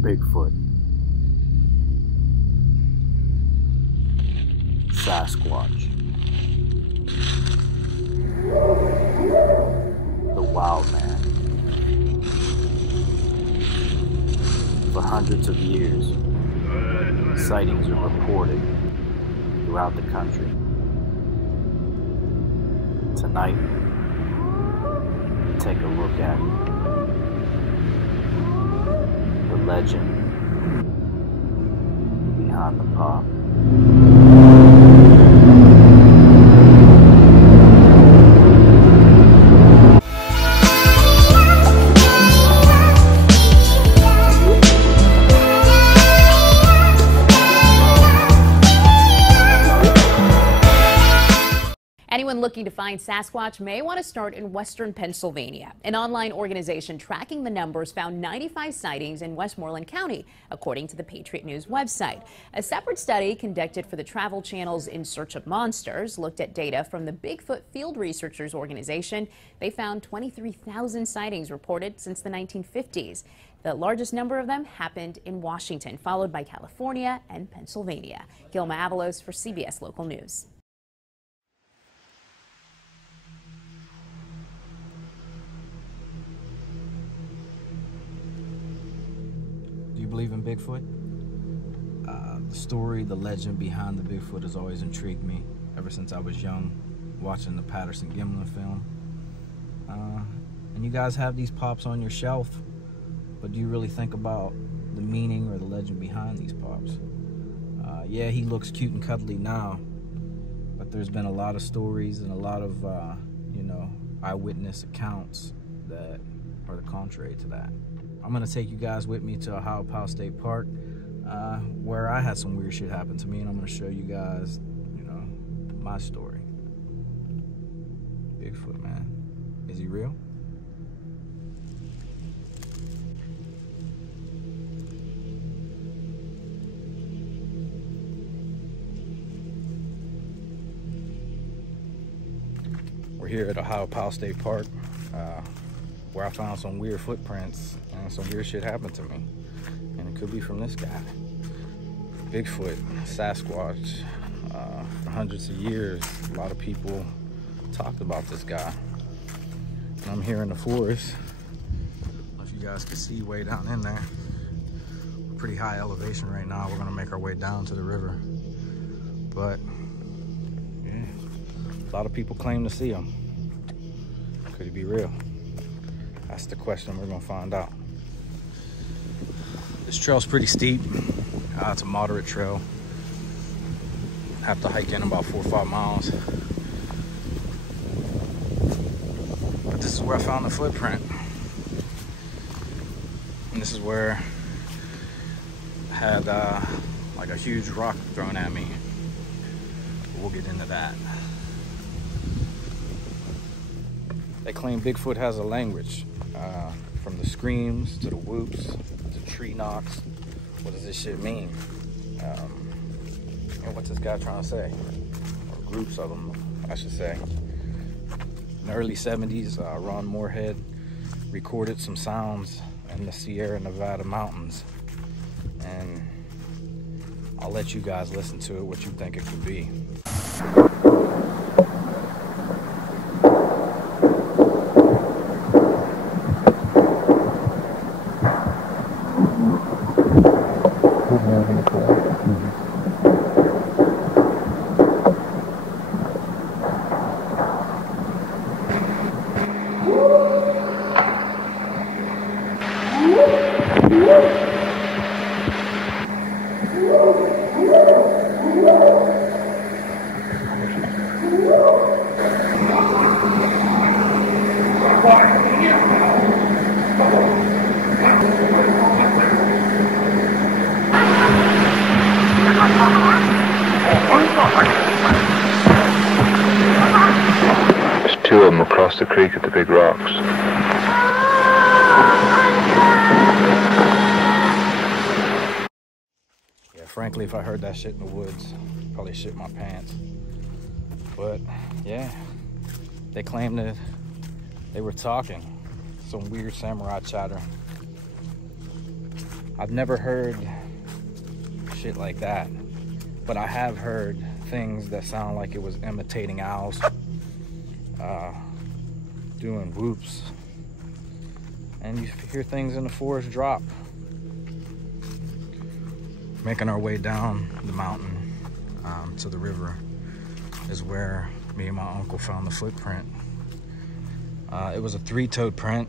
Bigfoot, Sasquatch, the wild man. For hundreds of years, sightings are reported throughout the country. Tonight, take a look at the legend behind the pop. Anyone looking to find Sasquatch may want to start in western Pennsylvania. An online organization tracking the numbers found 95 sightings in Westmoreland County, according to the Patriot News website. A separate study conducted for the Travel Channel's In Search of Monsters looked at data from the Bigfoot Field Researchers Organization. They found 23,000 sightings reported since the 1950s. The largest number of them happened in Washington, followed by California and Pennsylvania. Gilma Avalos for CBS Local News. Do you believe in Bigfoot? The story, the legend behind the Bigfoot has always intrigued me ever since I was young, watching the Patterson-Gimlin film. And you guys have these pops on your shelf, but do you really think about the meaning or the legend behind these pops? Yeah, he looks cute and cuddly now, but there's been a lot of stories and a lot of, eyewitness accounts that are the contrary to that. I'm gonna take you guys with me to Ohio Powell State Park, where I had some weird shit happen to me, and I'm gonna show you guys, my story. Bigfoot, man. Is he real? We're here at Ohio Powell State Park, where I found some weird footprints and some weird shit happened to me. And it could be from this guy. Bigfoot, Sasquatch. For hundreds of years, a lot of people talked about this guy. And I'm here in the forest. I don't know if you guys can see way down in there. Pretty high elevation right now. We're gonna make our way down to the river. But, yeah, a lot of people claim to see him. Could he be real? That's the question we're gonna find out. This trail's pretty steep. It's a moderate trail. Have to hike in about 4 or 5 miles. But this is where I found the footprint. And this is where I had like a huge rock thrown at me. But we'll get into that. They claim Bigfoot has a language. From the screams to the whoops to tree knocks. What does this shit mean? And what's this guy trying to say? Or groups of them, I should say. In the early 70s, Ron Moorhead recorded some sounds in the Sierra Nevada mountains. And I'll let you guys listen to it, what you think it could be. There's 2 of them across the creek at the big rocks. Yeah, frankly, if I heard that shit in the woods, I'd probably shit my pants. But yeah, they claim that they were talking, some weird samurai chatter. I've never heard shit like that, but I have heard things that sound like it was imitating owls, doing whoops, and you hear things in the forest drop. Making our way down the mountain to the river is where me and my uncle found the footprint. It was a three-toed print.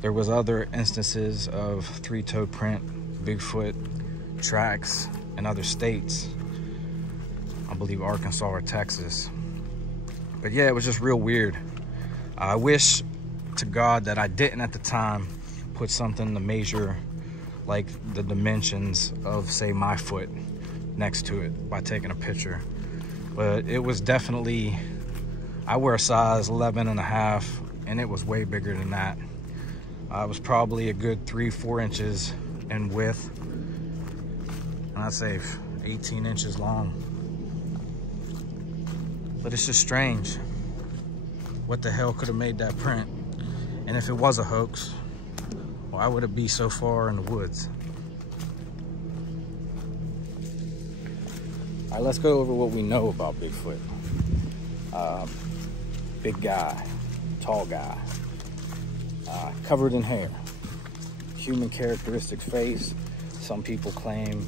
There was other instances of three-toed print Bigfoot tracks in other states. I believe Arkansas or Texas. But yeah, it was just real weird. I wish to God that I didn't at the time put something to measure like the dimensions of, say, my foot next to it by taking a picture. But it was definitely, I wear a size 11.5, and it was way bigger than that. It was probably a good 3-4 inches in width, and I'd say 18 inches long. But it's just strange. What the hell could have made that print? And if it was a hoax, why would it be so far in the woods? All right, let's go over what we know about Bigfoot. Big guy, tall guy, covered in hair, human characteristic face. Some people claim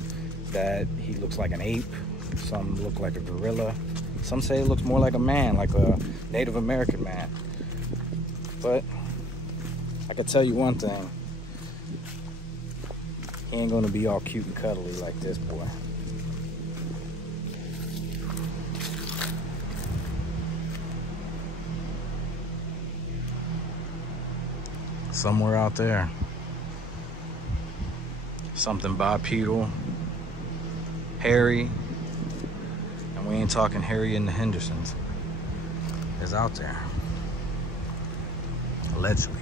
that he looks like an ape. Some look like a gorilla. Some say it looks more like a man, like a Native American man. But I can tell you one thing. He ain't gonna be all cute and cuddly like this boy. Somewhere out there, something bipedal, hairy, and we ain't talking Harry and the Hendersons, is out there, allegedly.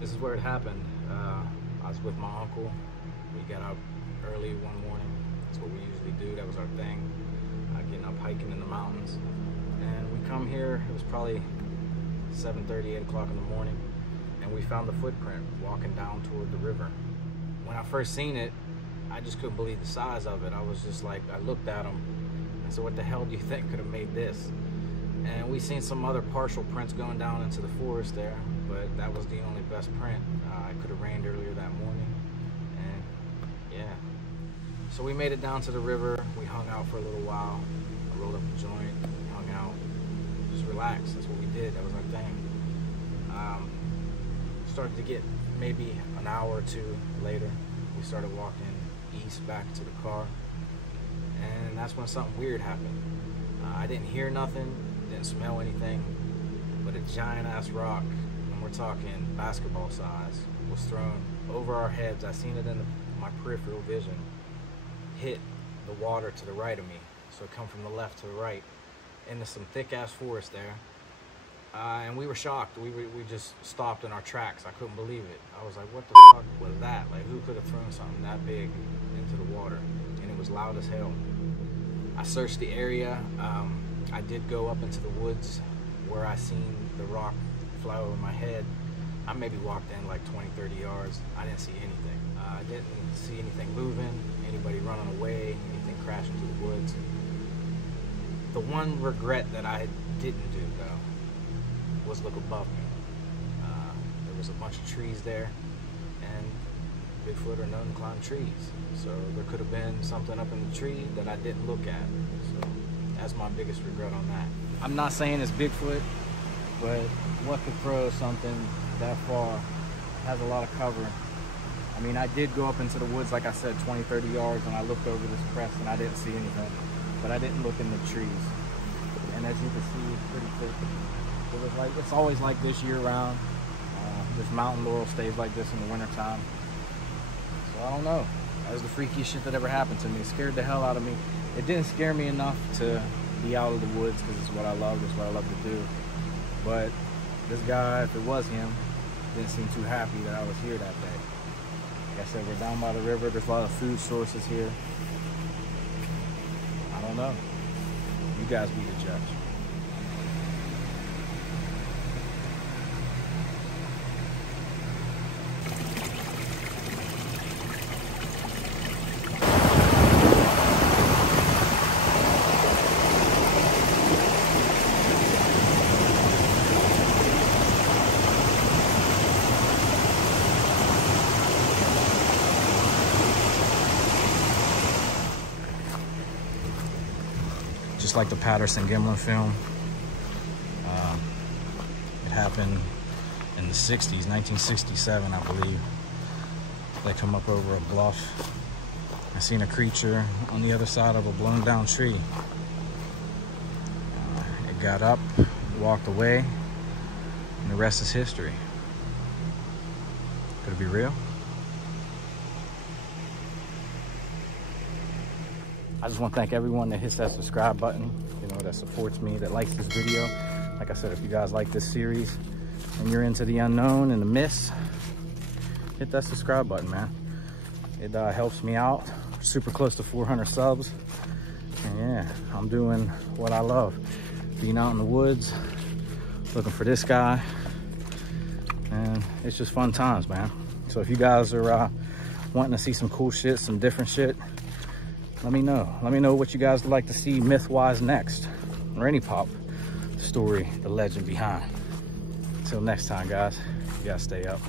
This is where it happened. I was with my uncle. We got up early one morning. That's what we usually do. That was our thing. Getting up hiking in the mountains. And we come here, it was probably 7:30, 8 o'clock in the morning, and we found the footprint walking down toward the river. When I first seen it, I just couldn't believe the size of it. I was just like, I looked at him and said, what the hell do you think could have made this? And we seen some other partial prints going down into the forest there, but that was the only best print. It could have rained earlier that morning, and yeah. So we made it down to the river. We hung out for a little while. I rolled up a joint, hung out, just relaxed. That's what we did. That was our thing. Started to get maybe an hour or two later. We started walking east back to the car, and that's when something weird happened. I didn't hear nothing, didn't smell anything, but a giant ass rock, and we're talking basketball size, was thrown over our heads. I seen it in my peripheral vision, hit the water to the right of me. So it come from the left to the right into some thick ass forest there. And we were shocked. We just stopped in our tracks. I couldn't believe it. I was like, what the fuck was that? Like, who could have thrown something that big into the water? And it was loud as hell. I searched the area. I did go up into the woods where I seen the rock fly over my head. I maybe walked in like 20, 30 yards. I didn't see anything. I didn't see anything moving, anybody running away, anything crashing through the woods. The one regret that I didn't do, though, was look above me. There was a bunch of trees there, and Bigfoot are known to climb trees. So there could have been something up in the tree that I didn't look at. So that's my biggest regret on that. I'm not saying it's Bigfoot, but what could throw something that far? Has a lot of cover. I mean, I did go up into the woods, like I said, 20, 30 yards, and I looked over this crest and I didn't see anything. But I didn't look in the trees. And as you can see, it's pretty thick. It was like, it's always like this year round. This mountain laurel stays like this in the wintertime. So I don't know. That was the freakiest shit that ever happened to me. It scared the hell out of me. It didn't scare me enough to be out of the woods, because it's what I love, it's what I love to do. But this guy, if it was him, didn't seem too happy that I was here that day. I said, we're down by the river. There's a lot of food sources here. I don't know. You guys be the judge. Just like the Patterson-Gimlin film. It happened in the 60s, 1967, I believe. They come up over a bluff. I seen a creature on the other side of a blown down tree. It got up, walked away, and the rest is history. Could it be real? I just want to thank everyone that hits that subscribe button, you know, that supports me, that likes this video. Like I said, if you guys like this series and you're into the unknown and the myths, hit that subscribe button, man. It helps me out. We're super close to 400 subs. And yeah, I'm doing what I love. Being out in the woods, looking for this guy. And it's just fun times, man. So if you guys are wanting to see some cool shit, some different shit, let me know. Let me know what you guys would like to see myth-wise next, or any pop story, the legend behind. Until next time, guys, you guys stay up.